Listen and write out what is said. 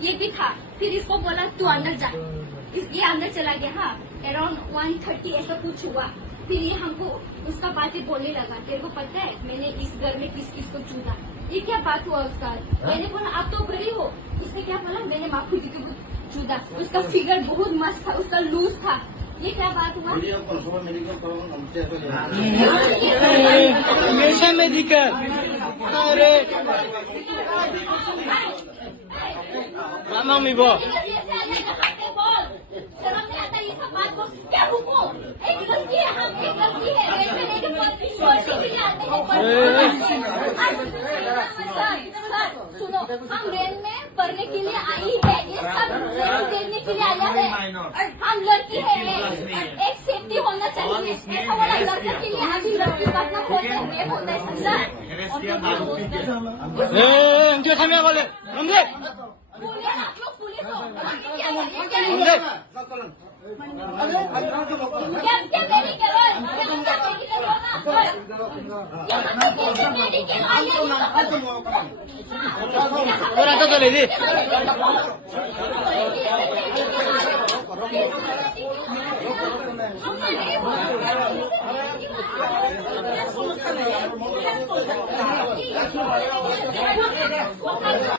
ये भी था। फिर इसको बोला तू अंदर जा, ये अंदर चला गया। हाँ, अराउंड 1:30 ऐसा कुछ हुआ। फिर ये हमको उसका बात ही बोलने लगा, तेरे को पता है मैंने इस घर में किस किस को चूना। ये क्या बात हुआ उसका? मैंने बोला आप तो गरीब हो। इसने क्या बोला, मैंने माखू जी को चूना। उसका फिगर बहुत मस्त था, उसका लूज था। ये क्या बात हुआ? हमेशा मेडिकल। अरे मम्मी वो शर्म नहीं आता ये सब बात को? क्या रुको, एक गलती है, हम एक गलती है, छोड़ने के लिए आते हैं। सर सुनो, हम रेल में पढ़ने के लिए आई है, ये सब देखने के लिए आया है। हम लड़की है, एक सेफ्टी होना चाहिए। ऐसा वाला लड़के के लिए अभी लड़की पढ़ना होता है, रेप होता है सर। उनके सामने बोले हमसे बोलिए आप लोग पुलिस हो, क्या मेडिकल हो और आता तो ले ली ना